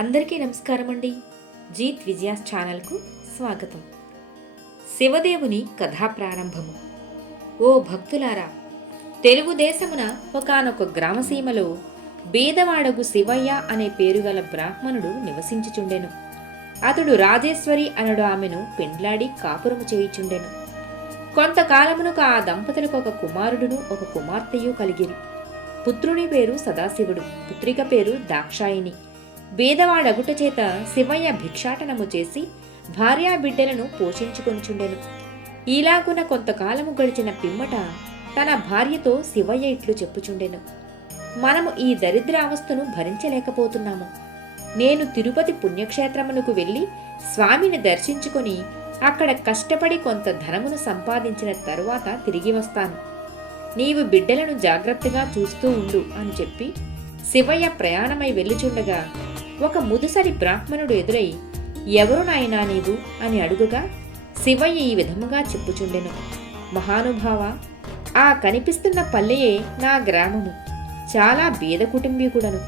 అందరికీ నమస్కారం అండి. జీత్ విజయాస్ ఛానల్కు స్వాగతం. శివదేవుని కథా ప్రారంభము. ఓ భక్తులారా, తెలుగుదేశమున ఒకానొక గ్రామసీమలో బీదవాడగు శివయ్య అనే పేరుగల బ్రాహ్మణుడు నివసించుచుండెను. అతడు రాజేశ్వరి అనడు ఆమెను పెండ్లాడి కాపురము చేయుచుండెను. కొంతకాలమునకు ఆ దంపతులకు ఒక కుమారుడును ఒక కుమార్తెయు కలిగిరి. పుత్రుని పేరు సదాశివుడు, పుత్రిక పేరు దాక్షాయిని. బీదవాడగుట చేత శివయ్య భిక్షాటనము చేసి భార్యాబిడ్డలను పోషించుకొంచుండెను. ఇలాగున కొంతకాలము గడిచిన పిమ్మట తన భార్యతో శివయ్య ఇట్లు చెప్పుచుండెను: మనము ఈ దరిద్రావస్థను భరించలేకపోతున్నాము. నేను తిరుపతి పుణ్యక్షేత్రమునకు వెళ్ళి స్వామిని దర్శించుకొని అక్కడ కష్టపడి కొంత ధనమును సంపాదించిన తరువాత తిరిగి వస్తాను. నీవు బిడ్డలను జాగ్రత్తగా చూస్తూ ఉండు అని చెప్పి శివయ్య ప్రయాణమై వెళ్ళుచుండగా ఒక ముదుసరి బ్రాహ్మణుడు ఎదురై, ఎవరు నాయనా నీవు అని అడుగుగా శివయ్య ఈ విధముగా చెప్పుచుండెను: మహానుభావ, ఆ కనిపిస్తున్న పల్లెయే నా గ్రామము. చాలా బీద కుటుంబీకుడను.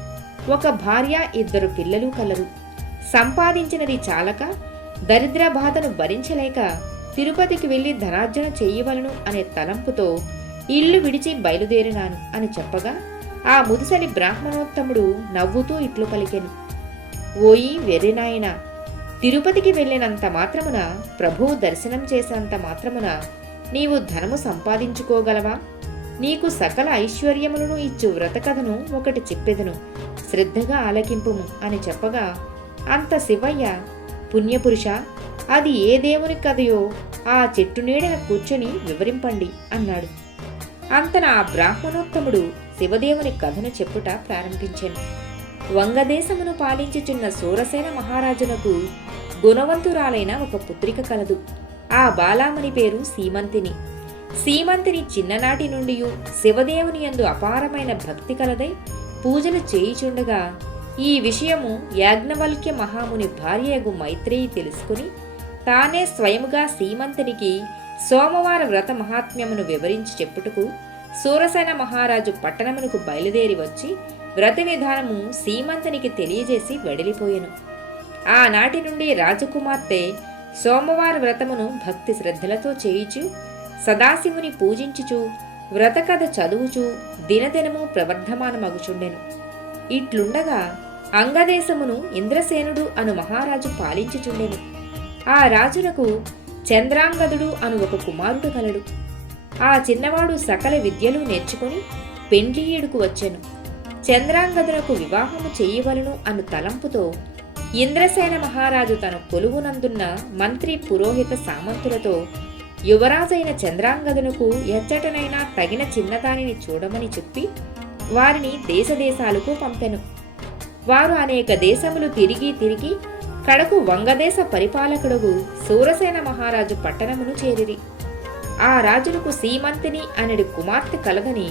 ఒక భార్య, 2 పిల్లలు కలరు. సంపాదించినది చాలక దరిద్ర బాధను భరించలేక తిరుపతికి వెళ్లి ధనార్జన చేయవలను అనే తలంపుతో ఇల్లు విడిచి బయలుదేరినాను అని చెప్పగా ఆ ముదుసలి బ్రాహ్మణోత్తముడు నవ్వుతూ ఇట్లు పలికెను: ఓయి వెర్రినాయన, తిరుపతికి వెళ్ళినంత మాత్రమున, ప్రభువు దర్శనం చేసినంత మాత్రమున నీవు ధనము సంపాదించుకోగలవా? నీకు సకల ఐశ్వర్యములను ఇచ్చు వ్రతకథను ఒకటి చెప్పెదను, శ్రద్ధగా ఆలకింపుము అని చెప్పగా అంత శివయ్య, పుణ్యపురుష, అది ఏ దేవుని కథయో ఆ చెట్టు నీడన కూర్చొని వివరింపండి అన్నాడు. అంతన ఆ బ్రాహ్మణోత్తముడు శివదేవుని కథను చెప్పుట ప్రారంభించాను. వంగదేశమును పాలించుచున్న సూరసేన మహారాజునకు గుణవంతురాలైన ఒక పుత్రిక కలదు. ఆ బాలామణి పేరు సీమంతిని. సీమంతిని చిన్ననాటి నుండి శివదేవుని యందు అపారమైన భక్తి కలదై పూజలు చేయుచుండగా ఈ విషయము యాజ్ఞవల్క్య మహాముని భార్యయగు మైత్రేయి తెలుసుకుని తానే స్వయముగా సీమంతినికి సోమవార వ్రత మహాత్మ్యమును వివరించి చెప్పుటకు సూరసేన మహారాజు పట్టణమునకు బయలుదేరి వచ్చి వ్రత విధానము సీమంతునికి తెలియజేసి వెడలిపోయెను. ఆనాటి నుండి రాజకుమార్తె సోమవార వ్రతమును భక్తి శ్రద్ధలతో చేయుచు సదాశివుని పూజించుచు వ్రతకథ చదువుచు దినదినము ప్రవర్ధమానమగుచుండెను. ఇట్లుండగా అంగదేశమును ఇంద్రసేనుడు అను మహారాజు పాలించుచుండెను. ఆ రాజునకు చంద్రాంగదుడు అను ఒక కుమారుడు కలడు. ఆ చిన్నవాడు సకల విద్యలు నేర్చుకుని పెండ్లియేడుకు వచ్చెను. చంద్రాంగదునకు వివాహము చేయవలను అను తలంపుతో ఇంద్రసేన మహారాజు తన కొలువునందున్న మంత్రి, పురోహిత, సామంతులతో యువరాజైన చంద్రాంగదునకు ఎచ్చటనైనా తగిన చిన్నదానిని చూడమని చెప్పి వారిని దేశదేశాలకు పంపెను. వారు అనేక దేశములు తిరిగి తిరిగి కడకు వంగదేశ పరిపాలకుడుగు సూరసేన మహారాజు పట్టణమును చేరిరి. ఆ రాజులకు సీమంతిని అనడి కుమార్తె కలదని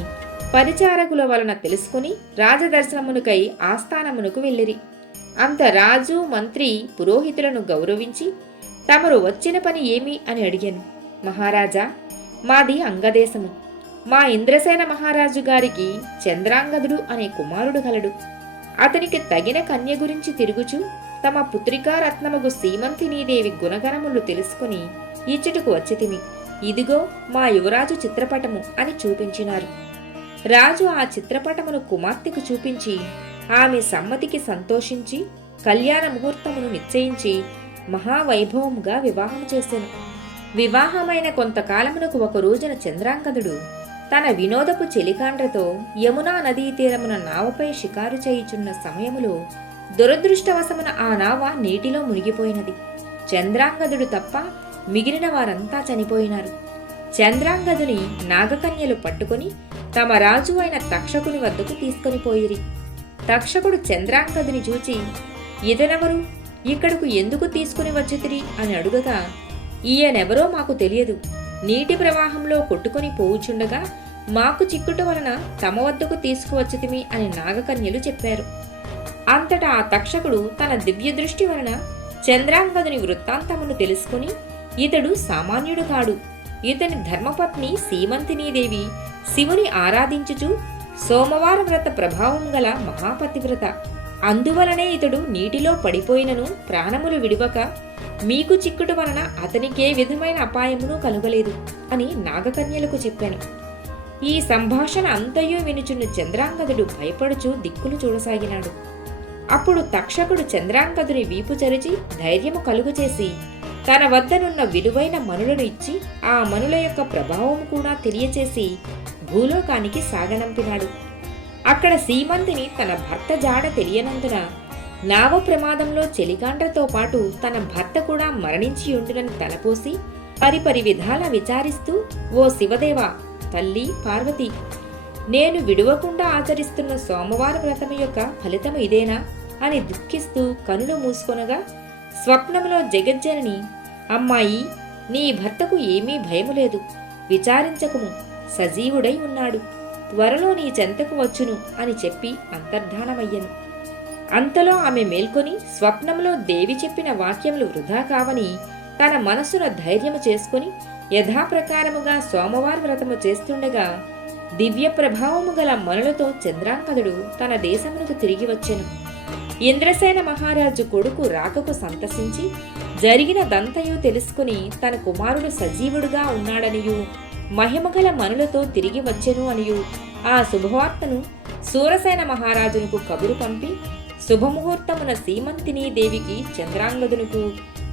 పరిచారకుల వలన తెలుసుకుని రాజదర్శనమునకై ఆస్థానమునకు వెళ్ళిరి. అంత రాజు, మంత్రి, పురోహితులను గౌరవించి తమరు వచ్చిన పని ఏమి అని అడిగాను. మహారాజా, మాది అంగదేశము. మా ఇంద్రసేన మహారాజు గారికి చంద్రాంగదుడు అనే కుమారుడు కలడు. అతనికి తగిన కన్య గురించి తిరుగుచు తమ పుత్రికా రత్నముగు సీమంతినీదేవి గుణగణములు తెలుసుకుని ఇచ్చటకు వచ్చితిమి. ఇదిగో మా యువరాజు చిత్రపటము అని చూపించినారు. రాజు ఆ చిత్రపటమును కుమార్తెకు చూపించి ఆమె సమ్మతికి సంతోషించి కళ్యాణ ముహూర్తమును నిశ్చయించి మహావైభవముగా వివాహం చేసెను. వివాహమైన కొంతకాలమునకు ఒక రోజున చంద్రాంగదుడు తన వినోదపు చెలికాండ్రతో యమునా నదీ తీరమున నావపై షికారు చేయుచున్న సమయములో దురదృష్టవశమున ఆ నావ నీటిలో మునిగిపోయినది. చంద్రాంగదుడు తప్ప మిగిలిన వారంతా చనిపోయినారు. చంద్రాంగదుని నాగకన్యలు పట్టుకుని తమ రాజు అయిన తక్షకుని వద్దకు తీసుకొని పోయిరి. తక్షకుడు చంద్రాంగదుని చూచి, ఇతనెవరు, ఇక్కడకు ఎందుకు తీసుకుని వచ్చితిరి అని అడుగగా, ఈయనెవరో మాకు తెలియదు. నీటి ప్రవాహంలో కొట్టుకుని పోవుచుండగా మాకు చిక్కుట వలన తమ వద్దకు తీసుకువచ్చితిమి అని నాగకన్యలు చెప్పారు. అంతటా ఆ తక్షకుడు తన దివ్య దృష్టి వలన చంద్రాంగదుని వృత్తాంతమును తెలుసుకుని, ఇతడు సామాన్యుడు కాడు. ఇతని ధర్మపత్ని సీమంతినీదేవి శివుని ఆరాధించుచు సోమవార వ్రత ప్రభావం గల మహాపతివ్రత. అందువలనే ఇతడు నీటిలో పడిపోయినను ప్రాణములు విడువక మీకు చిక్కుట వలన అతనికే విధమైన అపాయమును కలుగలేదు అని నాగకన్యలకు చెప్పాను. ఈ సంభాషణ అంతయు వినుచున్న చంద్రాంగదుడు భయపడుచు దిక్కులు చూడసాగినాడు. అప్పుడు తక్షకుడు చంద్రాంగదుని వీపు చరిచి ధైర్యము కలుగచేసి తన వద్దనున్న విలువైన మనులను ఇచ్చి ఆ మనుల యొక్క ప్రభావం కూడా తెలియచేసి భూలోకానికి సాగనంపినాడు. అక్కడ సీమంతిని తన భర్త జాడ తెలియనందున నావ ప్రమాదంలో చెలికాండ్రతో పాటు తన భర్త కూడా మరణించి ఉండునని తలపోసి పరిపరి విధాల విచారిస్తూ, ఓ శివదేవ, తల్లి పార్వతి, నేను విడువకుండా ఆచరిస్తున్న సోమవార వ్రతము యొక్క ఫలితము ఇదేనా అని దుఃఖిస్తూ కనులు మూసుకొనగా స్వప్నములో జగజ్జనని, అమ్మాయి, నీ భర్తకు ఏమీ భయము లేదు, విచారించకుము, సజీవుడై ఉన్నాడు, త్వరలో నీ చెంతకు వచ్చును అని చెప్పి అంతర్ధానమయ్యను. అంతలో ఆమె మేల్కొని స్వప్నంలో దేవి చెప్పిన వాక్యములు వృధా కావని తన మనసున ధైర్యము చేసుకుని యథాప్రకారముగా సోమవార వ్రతము చేస్తుండగా దివ్య ప్రభావము గల మనులతో చంద్రాంగదుడు తన దేశమునకు తిరిగి వచ్చెను. ఇంద్రసేన మహారాజు కొడుకు రాకకు సంతసించి జరిగిన దంతయు తెలుసుకుని తన కుమారుడు సజీవుడుగా ఉన్నాడనియు మహిమగల మనులతో తిరిగి వచ్చెను అనియు ఆ శుభవార్తను సూరసేన మహారాజునకు కబురు పంపి శుభముహూర్తమున సీమంతినీ దేవికి చంద్రాంగదునకు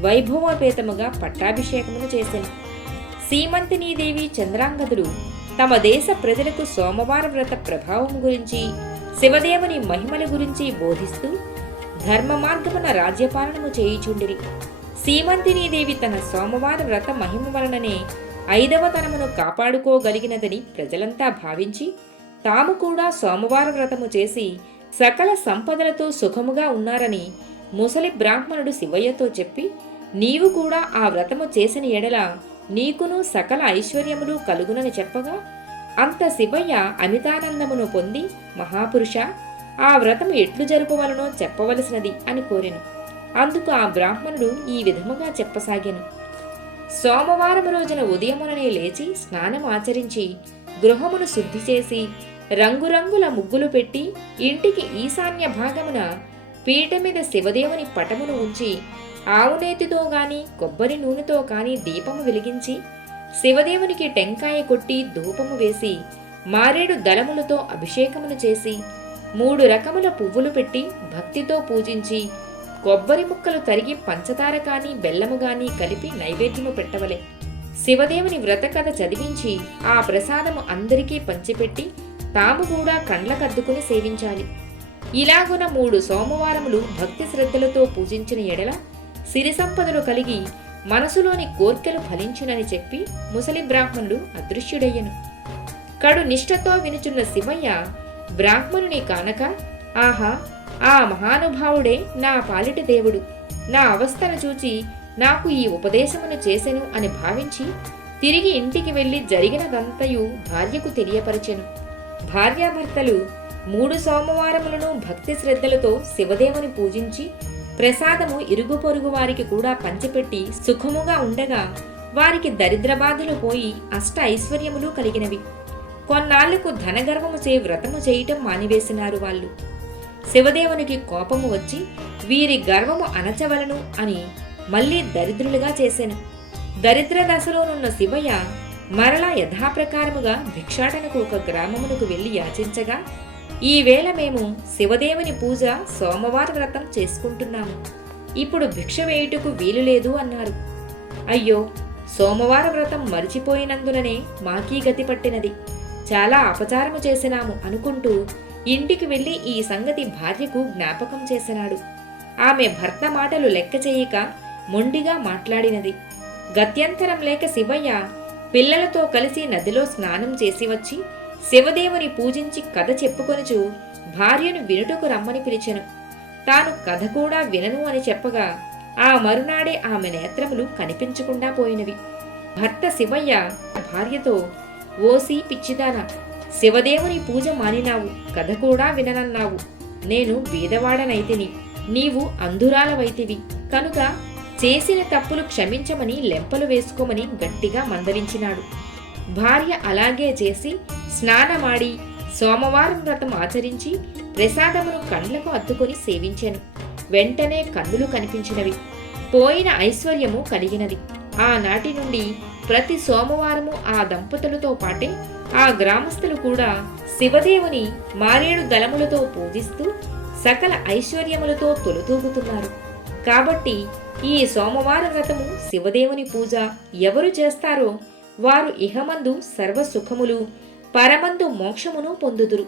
వైభవోపేతముగా పట్టాభిషేకమును చేసెను. సీమంతినీదేవి చంద్రాంగదుడు తమ దేశ ప్రజలకు సోమవార వ్రత ప్రభావం గురించి శివదేవుని మహిమల గురించి బోధిస్తూ ధర్మ మార్గమున రాజ్యపాలనము చేయుచుండిరి. సీమంతినీదేవి తన సోమవార వ్రత మహిమ వలననే 5వ తనమును కాపాడుకోగలిగినదని ప్రజలంతా భావించి తాము కూడా సోమవార వ్రతము చేసి సకల సంపదలతో సుఖముగా ఉన్నారని ముసలి బ్రాహ్మణుడు శివయ్యతో చెప్పి, నీవు కూడా ఆ వ్రతము చేసిన ఎడల నీకును సకల ఐశ్వర్యములు కలుగునని చెప్పగా అంత శివయ్య అమితానందమును పొంది, మహాపురుష, ఆ వ్రతము ఎట్లు జరుపవలనో చెప్పవలసినది అని కోరెను. అందుకు ఆ బ్రాహ్మణుడు ఈ విధముగా చెప్పసాగెను. సోమవారం రోజున ఉదయముననే లేచి స్నానం ఆచరించి గృహమును శుద్ధి చేసి రంగురంగుల ముగ్గులు పెట్టి ఇంటికి ఈశాన్య భాగమున పీట మీద శివదేవుని పటమును ఉంచి ఆవునేతితో గాని కొబ్బరి నూనెతో కాని దీపము వెలిగించి శివదేవునికి టెంకాయ కొట్టి ధూపము వేసి మారేడు దళములతో అభిషేకమును చేసి 3 రకముల పువ్వులు పెట్టి భక్తితో పూజించి కొబ్బరి ముక్కలు తరిగి పంచదార కాని బెల్లము గాని కలిపి నైవేద్యము పెట్టవలె. శివదేవుని వ్రతకథ చదివించి ఆ ప్రసాదము అందరికీ పంచిపెట్టి తాము కూడా కండ్లకద్దుకుని సేవించాలి. ఇలాగున 3 సోమవారములు భక్తి శ్రద్ధలతో పూజించిన ఎడల సిరి సంపదలు కలిగి మనసులోని కోర్కెలు ఫలించునని చెప్పి ముసలి బ్రాహ్మణుడు అదృశ్యుడయ్యను. కడు నిష్ఠతో వినుచున్న శివయ్య బ్రాహ్మణుని కానక, ఆహా, ఆ మహానుభావుడే నా పాలిటి దేవుడు, నా అవస్థను చూచి నాకు ఈ ఉపదేశమును చేసెను అని భావించి తిరిగి ఇంటికి వెళ్లి జరిగినదంతయు భార్యకు తెలియపరచెను. భార్యాభర్తలు 3 సోమవారములను భక్తి శ్రద్ధలతో శివదేవుని పూజించి ప్రసాదము ఇరుగు పొరుగు వారికి కూడా పంచిపెట్టి సుఖముగా ఉండగా వారికి దరిద్ర బాధలు పోయి అష్ట ఐశ్వర్యములు కలిగినవి. కొన్నాళ్లకు ధనగర్వము చే వ్రతము చేయటం మానివేసినారు వాళ్ళు. శివదేవునికి కోపము వచ్చి వీరి గర్వము అణచవలను అని మళ్లీ దరిద్రులుగా చేసెను. దరిద్ర దశలోనున్న శివయ్య మరలా యథాప్రకారముగా భిక్షాటనకు ఒక గ్రామమునకు వెళ్లి యాచించగా, ఈవేళ మేము శివదేవుని పూజ సోమవార వ్రతం చేసుకుంటున్నాము, ఇప్పుడు భిక్ష వేయుటకు వీలులేదు అన్నారు. అయ్యో, సోమవార వ్రతం మరిచిపోయినందుననే మాకీ గతి పట్టినది, చాలా అపచారము చేసినాము అనుకుంటూ ఇంటికి వెళ్లి ఈ సంగతి భార్యకు జ్ఞాపకం చేసినాడు. ఆమె భర్త మాటలు లెక్క చేయక మొండిగా మాట్లాడినది. గత్యంతరం లేక శివయ్య పిల్లలతో కలిసి నదిలో స్నానం చేసి వచ్చి శివదేవుని పూజించి కథ చెప్పుకొనుచు భార్యను వినుటకు రమ్మని పిలిచెను. తాను కథ కూడా వినను అని చెప్పగా ఆ మరునాడే ఆమె నేత్రములు కనిపించకుండా పోయినవి. భర్త శివయ్య భార్యతో, ఓసి పిచ్చిదానా, శివదేవుని పూజ మానినావు, కథ కూడా విననన్నావు, నేను బీదవాడనైతిని, నీవు అంధురాలవైతివి కనుక చేసిన తప్పులు క్షమించమని లెంపలు వేసుకోమని గట్టిగా మందలించినాడు. భార్య అలాగే చేసి స్నానమాడి సోమవారం వ్రతం ఆచరించి ప్రసాదమును కండ్లకు అద్దుకొని సేవించెను. వెంటనే కన్నులు కనిపించినవి. పోయిన ఐశ్వర్యము కలిగినది. ఆనాటి నుండి ప్రతి సోమవారము ఆ దంపతులతో పాటే ఆ గ్రామస్తులు కూడా శివదేవుని మారేడు దళములతో పూజిస్తూ సకల ఐశ్వర్యములతో తొలుతూగుతున్నారు. కాబట్టి ఈ సోమవార వ్రతము శివదేవుని పూజ ఎవరు చేస్తారో వారు ఇహమందు సర్వసుఖములు, పరమందు మోక్షమును పొందుదురు.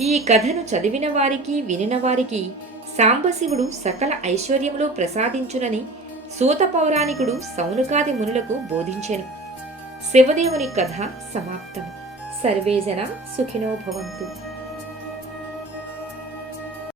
ఈ కథను చదివిన వారికి, వినిన వారికి సాంబశివుడు సకల ఐశ్వర్యములు ప్రసాదించునని సూత పౌరాణికుడు సౌనకాది మునులకు బోధించెను. శివదేవుని కథ సమాప్తం. సర్వే జనా సుఖినో భవంతు.